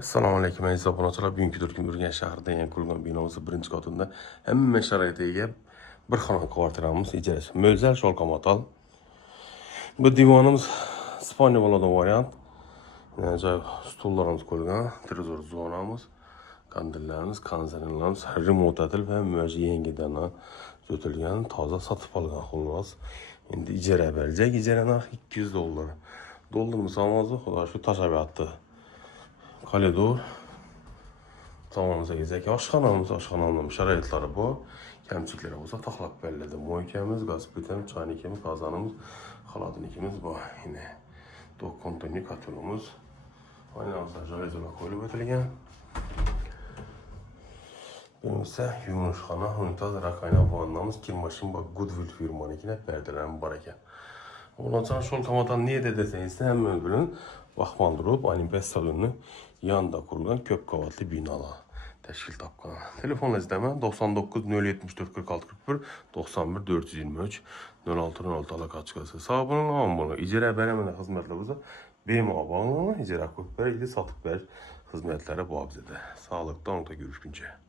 Assalomu alaykum aziz obunachilar. Bugungi turkum Urganch shahrida yangi qurilgan binomizning birinchi qavatida hamma sharoitga ega bir xona kvartiramiz ijarasi. Mo'ljal Sholqomatal. Bu divonimiz Spaniya bo'ladigan variant. Joy stullarimiz qo'yilgan, trezor zonamiz, kandillarimiz, konsertlarimiz remontatil va mo'ji yangidan o'tilgan, toza sotib olgan xullas. Endi ijara berilajak. Ijara narxi $200. Dollarimiz hozir xudo shu tashlab yotdi. Koridor tomonimizga kelsak, oshxonamiz sharoitlari bor. Kamchiliklari bo'lsa taxlab beriladi. Moykamiz, gaz plitamiz, choynikimiz, qozonimiz, xalotnikimiz bor. Yine kontonli kotelimiz. Oynamizda joylar qo'yilib o'tilgan. Bu esa yuvishxona, unitoz, rakovina, vannamiz, kirmashin bor. Goodwill firmanikida perdalar bor ekan. Ulardan Sholqomatal ne desangiz, hamma bilan Baxmaldurup Olimpiya stadioni yanında qurilgan ko'p qavatli binolar tashkil topgan. Telefonlaringizdaman 99 074 46 41 91 423 06 06 aloqachisi. Sog' bo'ling, omon bo'ling. Ijara beraman xizmatlar bo'lsa bemalol bog'lanib, ijara qo'yib berish, sotib berish xizmatlari bor bizda. Sog'likda, ongda görüşguncha.